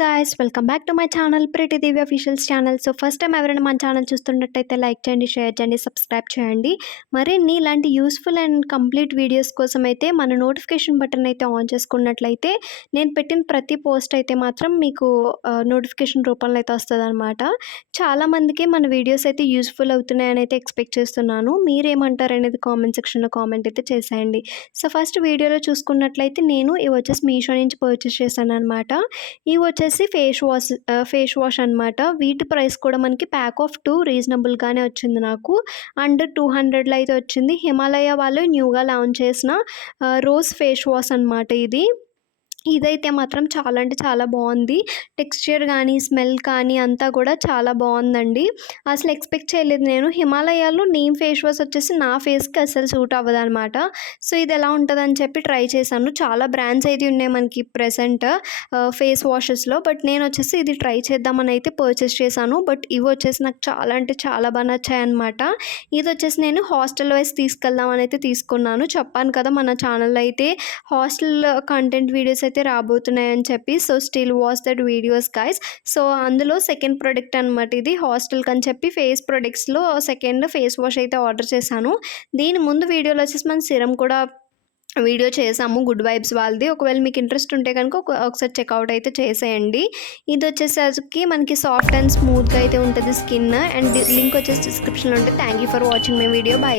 Guys welcome back to my channel Priti Divya officials channel so first time ఎవరైనా మన channel చూస్తున్నట్టయితే like చేయండి share చేయండి subscribe చేయండి. మరిన్ని ఇలాంటి యూస్ఫుల్ అండ్ కంప్లీట్ వీడియోస్ కోసం అయితే మన నోటిఫికేషన్ బటన్ అయితే ఆన్ చేసుకున్నట్లయితే నేను పెట్టిన ప్రతి పోస్ట్ అయితే మాత్రం మీకు నోటిఫికేషన్ రూపంలో అయితే వస్తుంది అనమాట చాలామందికి మన వీడియోస్ అయితే యూస్ఫుల్ అవుతున్నాయని అయితే ఎక్స్పెక్ట్ చేస్తున్నాను. మీరేమంటారు అనేది కామెంట్ సెక్షన్లో కామెంట్ అయితే చేసేయండి. సో ఫస్ట్ వీడియోలో చూసుకున్నట్లయితే నేను ఇవి వచ్చేసి మీషో నుంచి పర్చేస్ చేశాను అనమాట ఇవి వచ్చేసి ఫేస్ వాష్ ఫేస్ వాష్ అనమాట వీటి ప్రైస్ కూడా మనకి ప్యాక్ ఆఫ్ టూ రీజనబుల్గానే వచ్చింది నాకు. అండ్ టూ హండ్రెడ్లో అయితే వచ్చింది. హిమాలయ వాళ్ళు న్యూగా లాంచ్ చేసిన రోజ్ ఫేస్ వాష్ అనమాట ఇది. ఇదైతే మాత్రం చాలా అంటే చాలా బాగుంది. టెక్స్చర్ కానీ స్మెల్ కానీ అంతా కూడా చాలా బాగుందండి. అసలు ఎక్స్పెక్ట్ చేయలేదు నేను. హిమాలయాల్లో నేమ్ ఫేస్ వాష్ వచ్చేసి నా ఫేస్కి అసలు సూట్ అవ్వదు అనమాట సో ఇది ఎలా ఉంటుందని చెప్పి ట్రై చేశాను. చాలా బ్రాండ్స్ అయితే ఉన్నాయి మనకి ప్రెసెంట్ ఫేస్ వాషెస్లో. బట్ నేను వచ్చేసి ఇది ట్రై చేద్దామని అయితే పర్చేస్ చేశాను. బట్ ఇవి వచ్చేసి నాకు చాలా అంటే చాలా బాగా నచ్చాయి అనమాట ఇది వచ్చేసి నేను హాస్టల్ వైస్ తీసుకెళ్దామని అయితే తీసుకున్నాను. చెప్పాను కదా మన ఛానల్లో అయితే హాస్టల్ కంటెంట్ వీడియోస్ అయితే రాబోతున్నాయని చెప్పి so still watch that videos guys so అందులో సెకండ్ ప్రోడక్ట్ అనమాట ఇది హాస్టల్కి అని చెప్పి ఫేస్ ప్రొడక్ట్స్లో సెకండ్ ఫేస్ వాష్ అయితే ఆర్డర్ చేశాను. దీని ముందు వీడియోలో వచ్చేసి మన సిరం కూడా వీడియో చేసాము గుడ్ వైబ్స్ వాళ్ళది. ఒకవేళ మీకు ఇంట్రెస్ట్ ఉంటే కనుక ఒక- ఒకసారి చెక్అవుట్ అయితే చేసేయండి. ఇది వచ్చేసరికి మనకి సాఫ్ట్ అండ్ స్మూత్గా అయితే ఉంటుంది స్కిన్ అండ్ లింక్ వచ్చేసి డిస్క్రిప్షన్లో ఉంటుంది. Thank you for watching my video bye